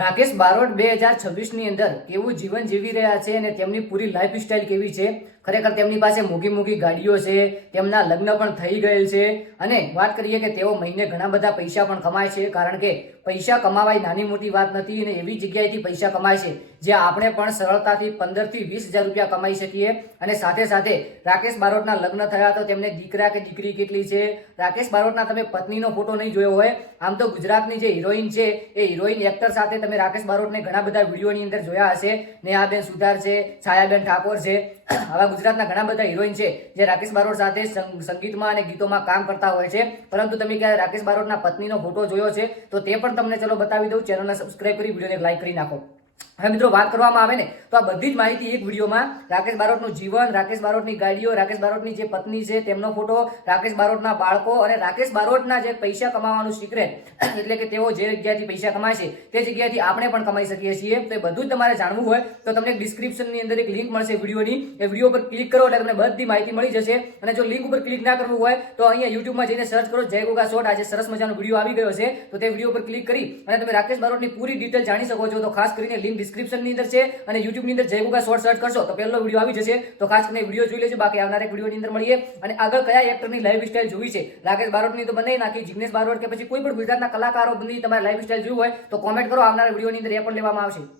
રાકેશ બારોટ 2026 ની અંદર કેવું જીવન જીવી રહ્યા છે અને તેમની પૂરી લાઈફ સ્ટાઇલ કેવી છે। ખરેખર તેમની પાસે મોઘી મોઘી ગાડીઓ છે, તેમના લગ્ન પણ થઈ ગયેલ છે અને વાત કરીએ કે તેઓ મહિને ઘણા બધા પૈસા પણ કમાય છે, કારણ કે પૈસા કમાવાય નાની મોટી વાત નથી અને એવી જગ્યાએથી પૈસા કમાય છે જ્યાં આપણે પણ સરળતાથી 15 થી 20 હજાર રૂપિયા કમાઈ શકીએ। અને સાથે સાથે રાકેશ બારોટના લગ્ન થયા તો તેમને દીકરા કે દીકરી કેટલી છે। રાકેશ બારોટના તમે પત્નીનો ફોટો નહીં જોયો હોય, આમ તો ગુજરાતની જે હિરોઈન છે એ હિરોઈન એક્ટર સાથે તમે રાકેશ બારોટને ઘણા બધા વિડીયોની અંદર જોયા હશે। નેહાબેન સુથાર છે, છાયાબેન ઠાકોર છે, આવા ગુજરાતના ઘણા બધા હિરોઈન છે જે રાકેશ બારોટ સાથે સંગીતમાં અને ગીતોમાં કામ કરતા હોય છે। પરંતુ તમે ક્યારે રાકેશ બારોટના પત્નીનો ફોટો જોયો છે તો તે પણ તમને ચલો બતાવી દઉં। ચેનલને સબસ્ક્રાઇબ કરી વિડીયોને લાઈક કરી નાખો। હવે મિત્રો વાત કરવામાં આવે ને તો આ બધી જ માહિતી એક વિડીયોમાં રાકેશ બારોટનું જીવન, રાકેશ બારોટની ગાડીઓ, રાકેશ બારોટની જે પત્ની છે તેમનો ફોટો, રાકેશ બારોટના બાળકો અને રાકેશ બારોટના જે પૈસા કમાવાનું સિક્રેટ, એટલે કે તેઓ જે જગ્યાથી પૈસા કમાય છે તે જગ્યાથી આપણે પણ કમાઈ શકીએ છીએ। તો એ બધું જ તમારે જાણવું હોય તો તમને ડિસ્ક્રિપ્શનની અંદર એક લિંક મળશે વિડીયોની, એ વિડીયો પર ક્લિક કરો એટલે તમને બધી માહિતી મળી જશે। અને જો લિંક ઉપર ક્લિક ના કરવું હોય તો અહીંયા યુટ્યુબમાં જઈને સર્ચ કરો જય ગોગા શોર્ટ, આજે સરસ મજાનો વિડીયો આવી ગયો છે તો તે વિડીયો પર ક્લિક કરી અને તમે રાકેશ બારોટની પૂરી ડિટેલ જાણી શકો છો। તો ખાસ કરીને લિંક ડિસ્ક્રિપ્શન ની અંદર છે અને YouTube ની અંદર જય ગોગા શોર્ટ સર્ચ કરશો તો પહેલો વિડીયો આવી જશે। તો ખાસ કરીને વિડીયો જોઈ લેજો, બાકી આવનાર એક વિડીયોની અંદર મળીએ। અને આગળ કયા એક્ટરની લાઈફ સ્ટાઈલ જોવી છે, રાકેશ બારોટની તો બનાવી નાખી, જિગ્નેશ બારોટ કે પછી કોઈ પણ ગુજરાતના કલાકારો બની તમારે લાઈફ સ્ટાઈલ જોવી હોય તો કોમેન્ટ કરો, આવનાર વિડીયોની અંદર એ પણ લેવામાં આવશે।